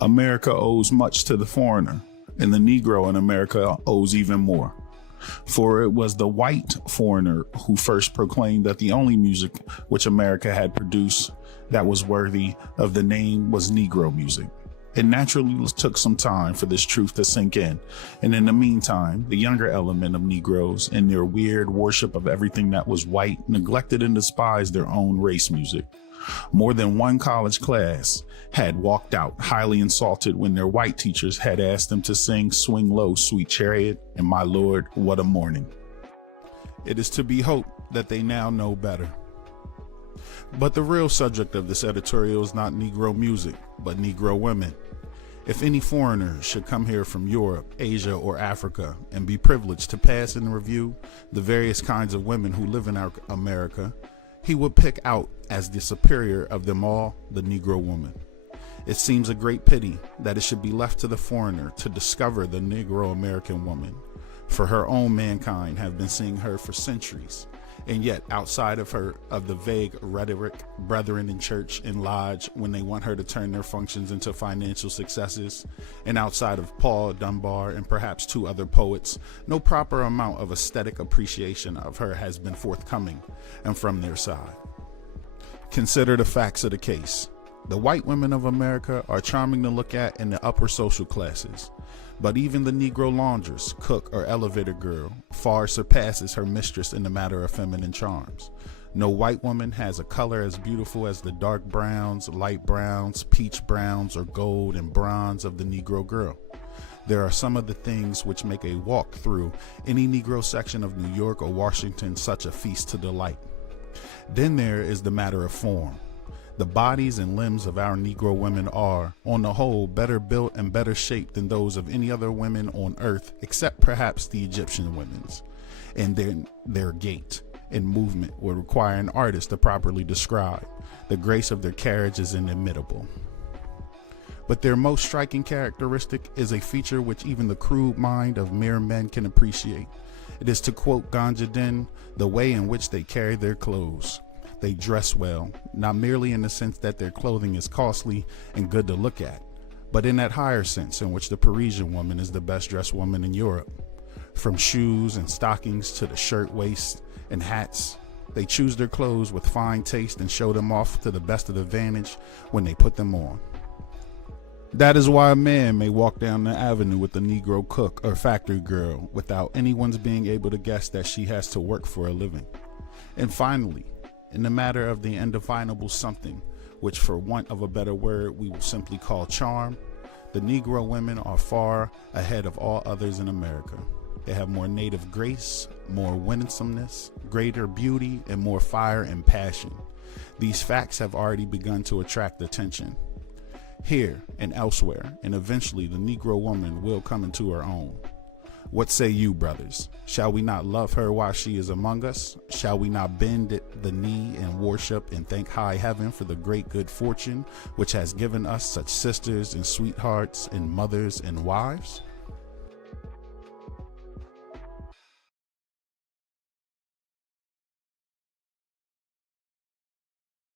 America owes much to the foreigner, and the Negro in America owes even more. For it was the white foreigner who first proclaimed that the only music which America had produced that was worthy of the name was Negro music. It naturally took some time for this truth to sink in, and in the meantime, the younger element of Negroes, in their weird worship of everything that was white, neglected and despised their own race music. More than one college class had walked out highly insulted when their white teachers had asked them to sing Swing Low, Sweet Chariot, and My Lord, What a Morning. It is to be hoped that they now know better. But the real subject of this editorial is not Negro music, but Negro women. If any foreigner should come here from Europe, Asia, or Africa and be privileged to pass in review the various kinds of women who live in our America, he would pick out as the superior of them all the Negro woman. It seems a great pity that it should be left to the foreigner to discover the Negro American woman, for her own mankind have been seeing her for centuries, and yet outside of her of the vague rhetoric brethren in church and lodge when they want her to turn their functions into financial successes, and outside of Paul Dunbar and perhaps two other poets, no proper amount of aesthetic appreciation of her has been forthcoming and from their side. Consider the facts of the case. The white women of America are charming to look at in the upper social classes, but even the Negro laundress, cook, or elevator girl far surpasses her mistress in the matter of feminine charms. No white woman has a color as beautiful as the dark browns, light browns, peach browns, or gold and bronze of the Negro girl. There are some of the things which make a walk through any Negro section of New York or Washington such a feast to delight. Then there is the matter of form. The bodies and limbs of our Negro women are, on the whole, better built and better shaped than those of any other women on earth, except perhaps the Egyptian women's. And their gait and movement would require an artist to properly describe. The grace of their carriage is inimitable. But their most striking characteristic is a feature which even the crude mind of mere men can appreciate. It is, to quote Ganja Din, the way in which they carry their clothes. They dress well, not merely in the sense that their clothing is costly and good to look at, but in that higher sense in which the Parisian woman is the best dressed woman in Europe. From shoes and stockings to the shirt waist and hats, they choose their clothes with fine taste and show them off to the best of advantage when they put them on. That is why a man may walk down the avenue with a Negro cook or factory girl without anyone's being able to guess that she has to work for a living. And finally, in the matter of the indefinable something, which for want of a better word we will simply call charm, the Negro women are far ahead of all others in America. They have more native grace, more winsomeness, greater beauty, and more fire and passion. These facts have already begun to attract attention here and elsewhere, and eventually the Negro woman will come into her own. What say you, brothers? Shall we not love her while she is among us? Shall we not bend the knee and worship and thank high heaven for the great good fortune which has given us such sisters and sweethearts and mothers and wives?